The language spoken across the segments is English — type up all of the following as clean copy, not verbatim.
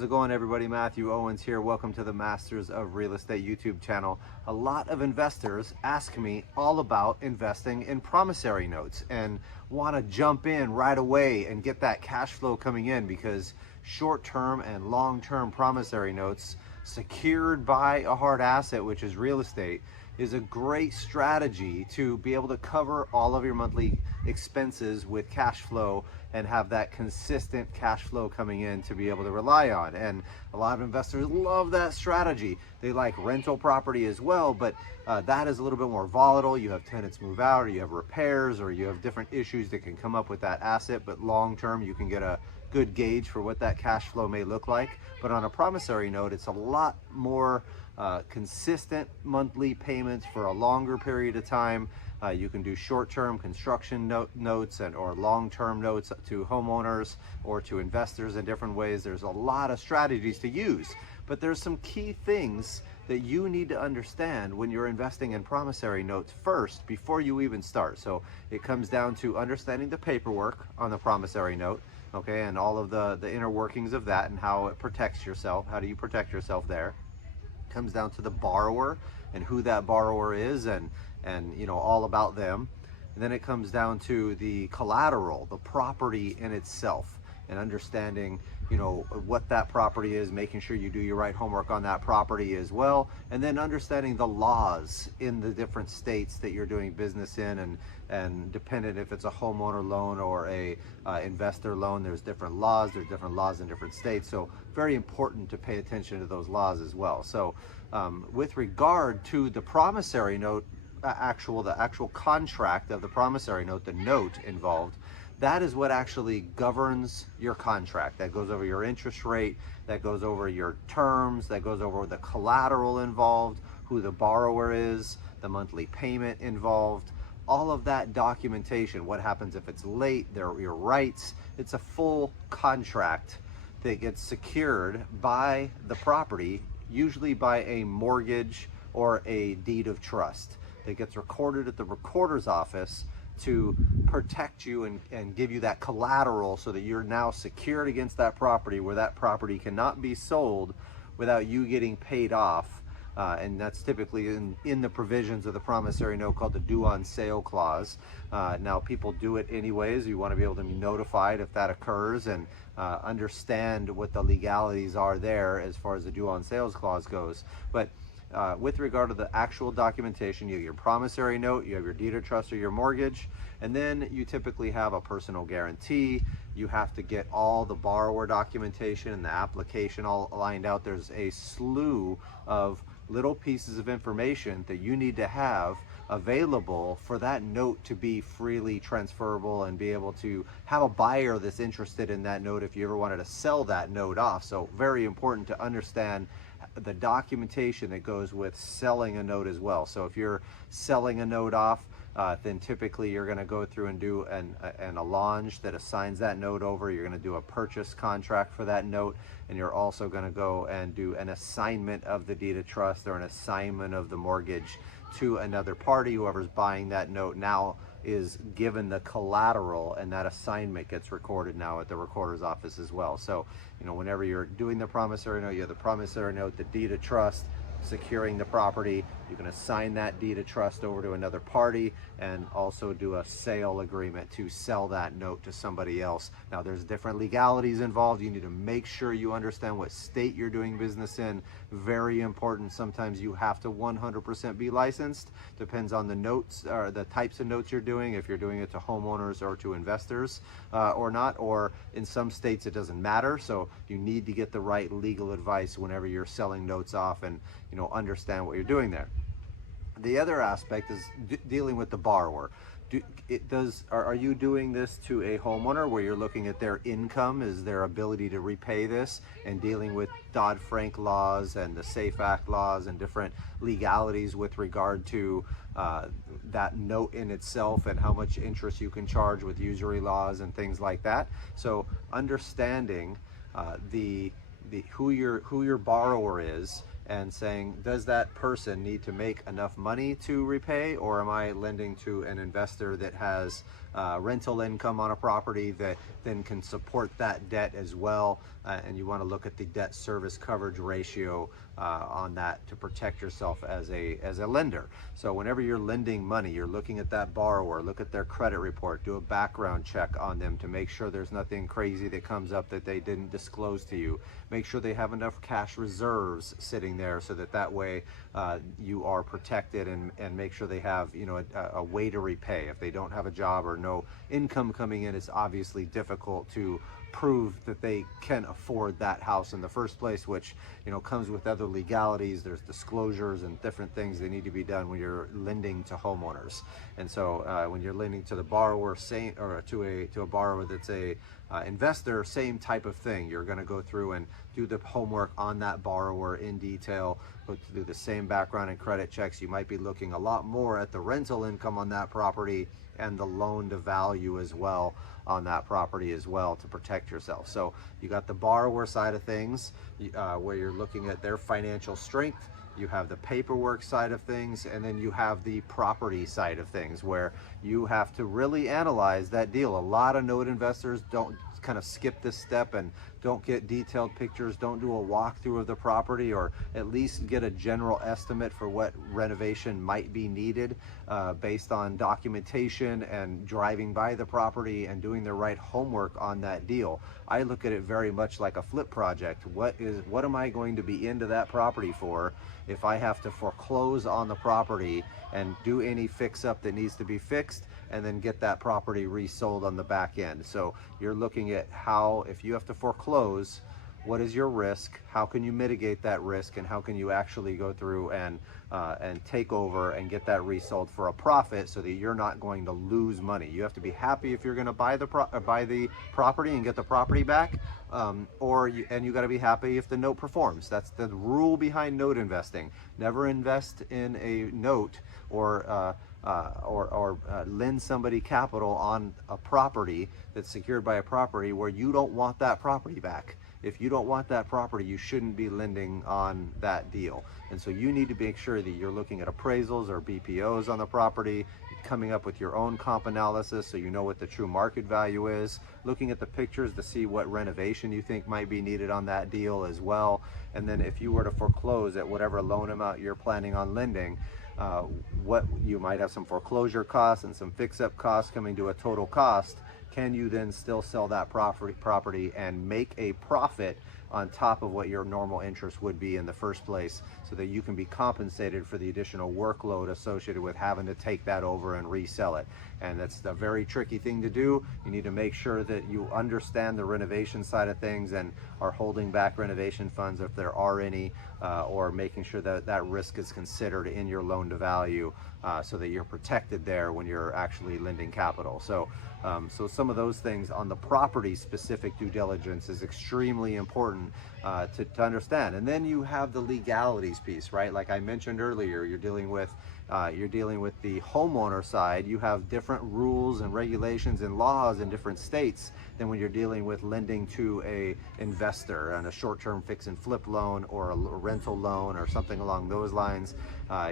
How's it going, everybody? Mathew Owens here. Welcome to the Masters of Real Estate YouTube channel. A lot of investors ask me all about investing in promissory notes and want to jump in right away and get that cash flow coming in, because short-term and long-term promissory notes secured by a hard asset, which is real estate, is a great strategy to be able to cover all of your monthly expenses with cash flow and have that consistent cash flow coming in to be able to rely on. And a lot of investors love that strategy. They like rental property as well, but that is a little bit more volatile. You have tenants move out, or you have repairs, or you have different issues that can come up with that asset. But long term, you can get a good gauge for what that cash flow may look like. But on a promissory note, it's a lot more consistent monthly payments for a longer period of time. You can do short-term construction notes or long-term notes to homeowners or to investors in different ways. There's a lot of strategies to use, but there's some key things that you need to understand when you're investing in promissory notes first before you even start. So it comes down to understanding the paperwork on the promissory note, okay, and all of the inner workings of that and how it protects yourself. How do you protect yourself there? Comes down to the borrower and who that borrower is, and you know, all about them. And then it comes down to the collateral, the property in itself, and understanding, you know, what that property is, making sure you do your right homework on that property as well, and then understanding the laws in the different states that you're doing business in, and dependent if it's a homeowner loan or a investor loan, there's different laws. There's different laws in different states, so very important to pay attention to those laws as well. So with regard to the promissory note, the actual contract of the promissory note, the note involved, that is what actually governs your contract. That goes over your interest rate, that goes over your terms, that goes over the collateral involved, who the borrower is, the monthly payment involved, all of that documentation, what happens if it's late, your rights. It's a full contract that gets secured by the property, usually by a mortgage or a deed of trust, that gets recorded at the recorder's office to protect you and give you that collateral, so that you're now secured against that property, where that property cannot be sold without you getting paid off. And that's typically in the provisions of the promissory note called the due on sale clause. Now, people do it anyways. You want to be able to be notified if that occurs, and understand what the legalities are there as far as the due on sales clause goes. But with regard to the actual documentation, you have your promissory note, you have your deed of trust or your mortgage, and then you typically have a personal guarantee. You have to get all the borrower documentation and the application all lined out. There's a slew of little pieces of information that you need to have available for that note to be freely transferable and be able to have a buyer that's interested in that note if you ever wanted to sell that note off. So very important to understand the documentation that goes with selling a note as well. So if you're selling a note off, then typically you're going to go through and do an allonge that assigns that note over. You're going to do a purchase contract for that note, and you're also going to go and do an assignment of the deed of trust or an assignment of the mortgage to another party. Whoever's buying that note now is given the collateral, and that assignment gets recorded now at the recorder's office as well. So, you know, whenever you're doing the promissory note, you have the promissory note, the deed of trust, securing the property. You can assign that deed of trust over to another party, and also do a sale agreement to sell that note to somebody else. Now, there's different legalities involved. You need to make sure you understand what state you're doing business in. Very important. Sometimes you have to 100% be licensed. Depends on the notes or the types of notes you're doing, if you're doing it to homeowners or to investors or not, or in some states it doesn't matter. So you need to get the right legal advice whenever you're selling notes off, and, you know, understand what you're doing there. The other aspect is dealing with the borrower. Are you doing this to a homeowner where you're looking at their income, is their ability to repay this, and dealing with Dodd-Frank laws and the SAFE Act laws and different legalities with regard to that note in itself and how much interest you can charge with usury laws and things like that? So understanding who your borrower is and saying, does that person need to make enough money to repay, or am I lending to an investor that has rental income on a property that then can support that debt as well? And you want to look at the debt service coverage ratio on that to protect yourself as a lender. So whenever you're lending money, you're looking at that borrower, look at their credit report, do a background check on them to make sure there's nothing crazy that comes up that they didn't disclose to you. Make sure they have enough cash reserves sitting there so that way you are protected, and make sure they have, you know, a way to repay. If they don't have a job or no income coming in, it's obviously difficult to prove that they can afford that house in the first place, which, you know, comes with other legalities. There's disclosures and different things that need to be done when you're lending to homeowners. And so when you're lending to the borrower, to a borrower that's a investor, same type of thing. You're going to go through and do the homework on that borrower in detail, go through the same background and credit checks. You might be looking a lot more at the rental income on that property and the loan to value as well on that property as well, to protect yourself. So you got the borrower side of things, where you're looking at their financial strength. You have the paperwork side of things, and then you have the property side of things, where you have to really analyze that deal. A lot of note investors don't kind of skip this step and don't get detailed pictures, don't do a walkthrough of the property, or at least get a general estimate for what renovation might be needed based on documentation and driving by the property and doing the right homework on that deal. I look at it very much like a flip project. What am I going to be into that property for if I have to foreclose on the property and do any fix up that needs to be fixed, and then get that property resold on the back end? So you're looking at how, if you have to foreclose, what is your risk, how can you mitigate that risk, and how can you actually go through and take over and get that resold for a profit, so that you're not going to lose money. You have to be happy if you're going to buy the property and get the property back, and you got to be happy if the note performs. That's the rule behind note investing. Never invest in a note or lend somebody capital on a property that's secured by a property where you don't want that property back. If you don't want that property, you shouldn't be lending on that deal. And so you need to make sure that you're looking at appraisals or BPOs on the property, coming up with your own comp analysis so you know what the true market value is, looking at the pictures to see what renovation you think might be needed on that deal as well. And then if you were to foreclose at whatever loan amount you're planning on lending, what you might have some foreclosure costs and some fix-up costs coming to a total cost. Can you then still sell that property and make a profit on top of what your normal interest would be in the first place, so that you can be compensated for the additional workload associated with having to take that over and resell it? And that's a very tricky thing to do. You need to make sure that you understand the renovation side of things and are holding back renovation funds if there are any, or making sure that that risk is considered in your loan to value, so that you're protected there when you're actually lending capital. So some of those things on the property specific due diligence is extremely important to understand. And then you have the legalities piece, right? Like I mentioned earlier, you're dealing with the homeowner side. You have different rules and regulations and laws in different states than when you're dealing with lending to a investor on a short-term fix and flip loan or a rental loan or something along those lines.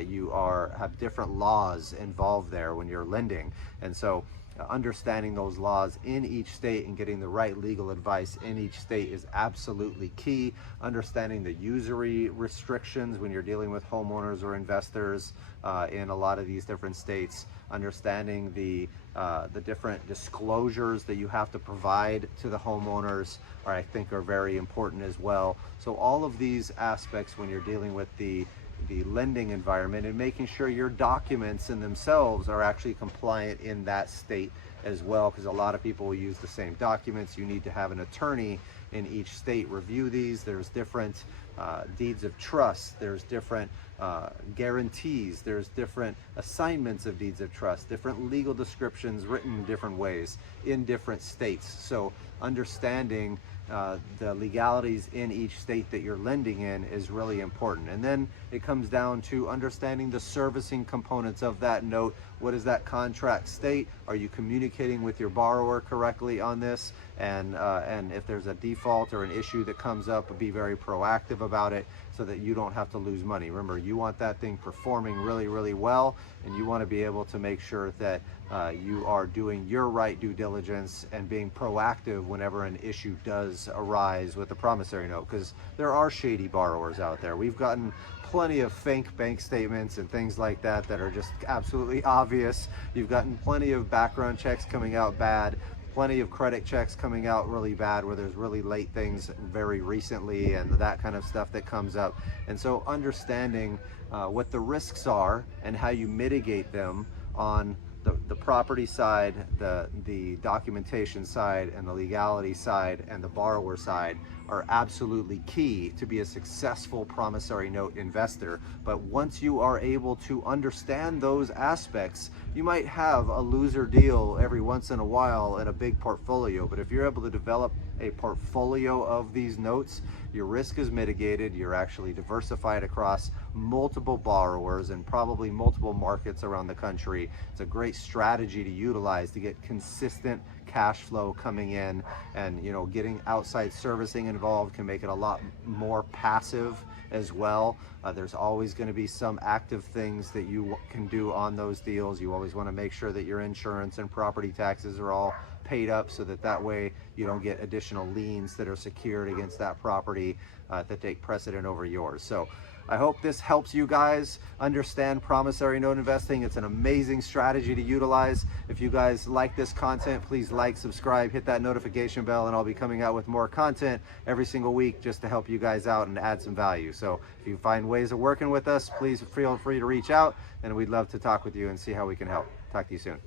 You have different laws involved there when you're lending. And so understanding those laws in each state and getting the right legal advice in each state is absolutely key. Understanding the usury restrictions when you're dealing with homeowners or investors in a lot of these different states. Understanding the different disclosures that you have to provide to the homeowners I think are very important as well. So all of these aspects when you're dealing with the lending environment, and making sure your documents in themselves are actually compliant in that state as well, because a lot of people will use the same documents. You need to have an attorney in each state review these. There's different deeds of trust, there's different guarantees, there's different assignments of deeds of trust, different legal descriptions written in different ways in different states. So understanding the legalities in each state that you're lending in is really important. And then it comes down to understanding the servicing components of that note. What does that contract state? Are you communicating with your borrower correctly on this? And if there's a default or an issue that comes up, be very proactive about it so that you don't have to lose money. Remember, you want that thing performing really, really well, and you want to be able to make sure that you are doing your right due diligence and being proactive whenever an issue does arise with the promissory note, because there are shady borrowers out there. We've gotten plenty of fake bank statements and things like that that are just absolutely obvious. You've gotten plenty of background checks coming out bad, plenty of credit checks coming out really bad where there's really late things very recently and that kind of stuff that comes up. And so understanding what the risks are and how you mitigate them on the property side, the documentation side, and the legality side, and the borrower side are absolutely key to be a successful promissory note investor. But once you are able to understand those aspects, you might have a loser deal every once in a while in a big portfolio. But if you're able to develop a portfolio of these notes, your risk is mitigated. You're actually diversified across multiple borrowers and probably multiple markets around the country. It's a great strategy to utilize to get consistent cash flow coming in, and getting outside servicing involved can make it a lot more passive as well. There's always going to be some active things that you can do on those deals. You always want to make sure that your insurance and property taxes are all paid up, so that way you don't get additional liens that are secured against that property that take precedent over yours. So I hope this helps you guys understand promissory note investing. It's an amazing strategy to utilize. If you guys like this content, please like, subscribe, hit that notification bell, and I'll be coming out with more content every single week just to help you guys out and add some value. So if you find ways of working with us, please feel free to reach out, and we'd love to talk with you and see how we can help. Talk to you soon.